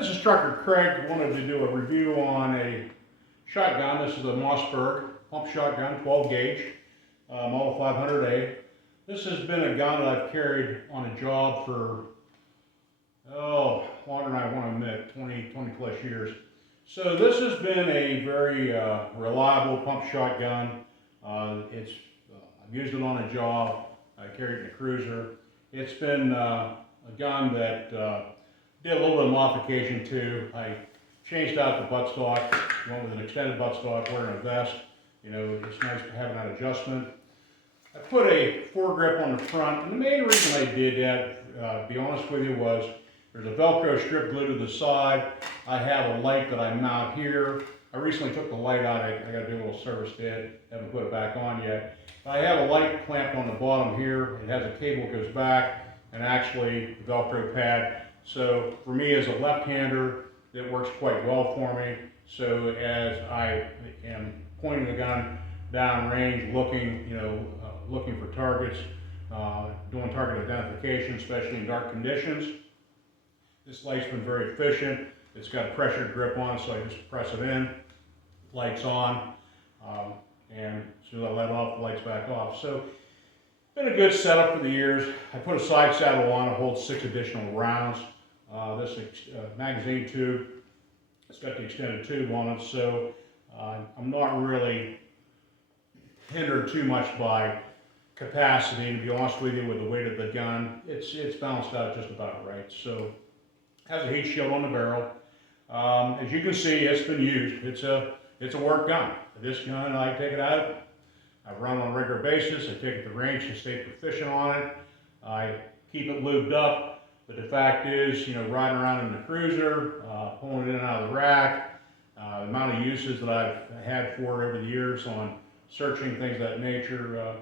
This is Trucker Craig. Wanted to do a review on a shotgun. This is a Mossberg pump shotgun, 12 gauge, Model 500A. This has been a gun that I've carried on a job for, longer than I want to admit, 20 plus years. So this has been a very reliable pump shotgun. I've used it on a job. I carried it in a cruiser. It's been a gun that did a little bit of modification too. I changed out the buttstock, went with an extended buttstock, wearing a vest. You know, it's nice to have that adjustment. I put a foregrip on the front, and the main reason I did that, to be honest with you, was there's a Velcro strip glued to the side. I have a light that I mount here. I recently took the light out. I got to do a little service to it. Haven't put it back on yet. I have a light clamped on the bottom here. It has a cable that goes back, and actually the Velcro pad. So for me as a left-hander, it works quite well for me. So as I am pointing the gun down range, looking for targets, doing target identification, especially in dark conditions. This light's been very efficient. It's got a pressure grip on it, so I just press it in, light's on, and as soon as I let it off, the light's back off. So been a good setup for the years. I put a side saddle on, it holds 6 additional rounds. This magazine tube, it's got the extended tube on it, so I'm not really hindered too much by capacity. To be honest with you, with the weight of the gun, it's balanced out just about right. So has a heat shield on the barrel. As you can see, it's been used. It's a work gun. This gun, I take it out. I run on a regular basis. I take it to range to stay proficient on it. I keep it lubed up. But the fact is, riding around in the cruiser, pulling it in and out of the rack, the amount of uses that I've had for it over the years on searching, things of that nature,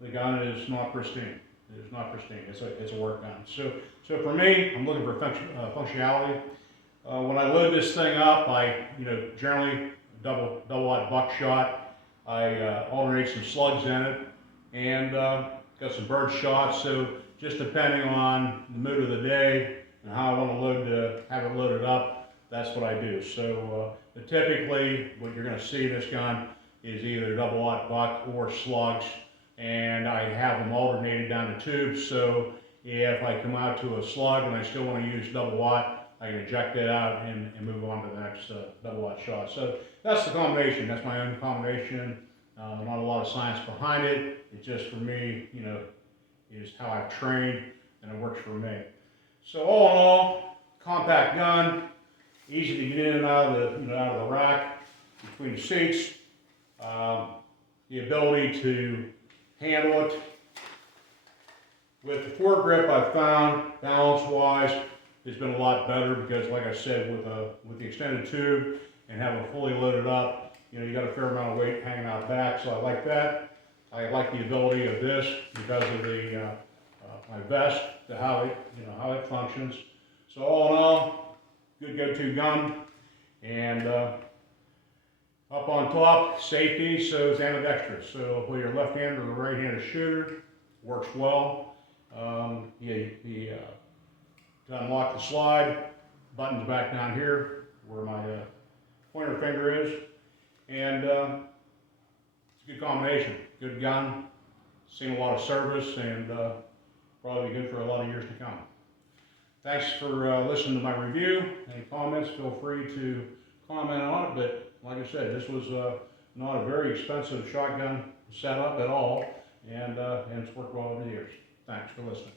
the gun is not pristine. It is not pristine. It's a work gun. So for me, I'm looking for functionality. When I load this thing up, I generally double-wide buckshot. I alternate some slugs in it, and got some bird shots. So just depending on the mood of the day and how I want to have it loaded up, that's what I do. So typically, what you're going to see in this gun is either double-wide buck or slugs, and I have them alternated down the tube. So if I come out to a slug and I still want to use double-wide, I can eject it out and move on to the next double-wide shot. So that's the combination. That's my own combination. Not a lot of science behind it. It's just for me, is how I've trained, and it works for me. So all in all, compact gun, easy to get in and out of the rack, between the seats. The ability to handle it. With the foregrip, I found balance-wise, it's been a lot better because, like I said, with the extended tube and having it fully loaded up, you got a fair amount of weight hanging out back, so I like that. I like the ability of this because of the my vest, to how it functions. So all in all, good go-to gun. And up on top, safety, so it's ambidextrous. So whether you're a left-handed or a right-handed shooter, works well. To unlock the slide, button's back down here where my pointer finger is, and it's a good combination. Good gun, seen a lot of service, and probably good for a lot of years to come. Thanks for listening to my review. Any comments, feel free to comment on it, but like I said, this was not a very expensive shotgun setup at all, and it's worked well over the years. Thanks for listening.